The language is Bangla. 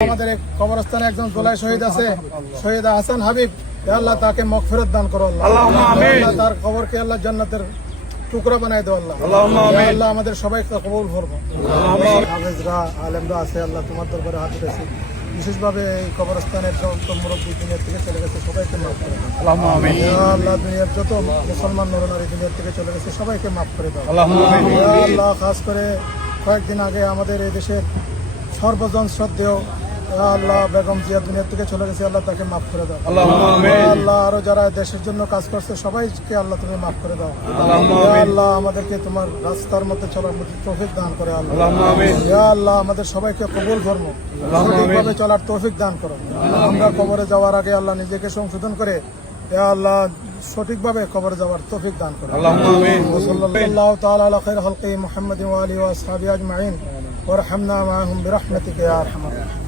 আমাদের কবরস্থানে একজন জোলাই শহীদ আছে শহীদ হাসান হাবিব। আল্লাহ তাকে মগফিরত দান করো আল্লাহ। তার কবরকে আল্লাহ জান্নাতের টুকরা বানাই দাও আল্লাহ। আল্লাহ আমাদের সবাইকে কবুল করব হাফেজরা আলেমরা আছে আল্লাহ তোমার দরবারে হাত উঠেছি বিশেষভাবে এই কবরস্থানের যত মুরব্বী দুনিয়ার থেকে চলে গেছে সবাইকে মাফ করে আল্লাহ দুনিয়ার যত মুসলমান নরনারী দুনিয়ার থেকে চলে গেছে সবাইকে মাফ করে দাও। আল্লাহুম্মা আমিন। হে আল্লাহ খাস করে কয়েকদিন আগে আমাদের এই দেশের সর্বজন শ্রদ্ধেয় আল্লাহ বেগম জিয়া দুনিয়া থেকে চলে গেছে আল্লাহ তাকে মাফ করে দাও। আল্লাহ আরও যারা দেশের জন্য কাজ করছে সবাইকে আল্লাহ তুমি মাফ করে দাও। আল্লাহ আমাদেরকে তোমার রাস্তার মধ্যে চলার মধ্যে তৌফিক দান করে আল্লাহ। আল্লাহ আমাদের সবাইকে কবুল ধর্ম সঠিকভাবে চলার তৌফিক দান করো। আমরা কবরে যাওয়ার আগে আল্লাহ নিজেকে সংশোধন করে আল্লাহ সঠিকভাবে কবর যাওয়ার তৌফিক দান করো। আল্লাহ তাআলা খাইর হালকি মুহাম্মদ ওয়া আলিহি ওয়া আজমাইন। ওয়ারহামনা মাআহুম বিরহমাতিকা ইয়া আরহামার রাহিম।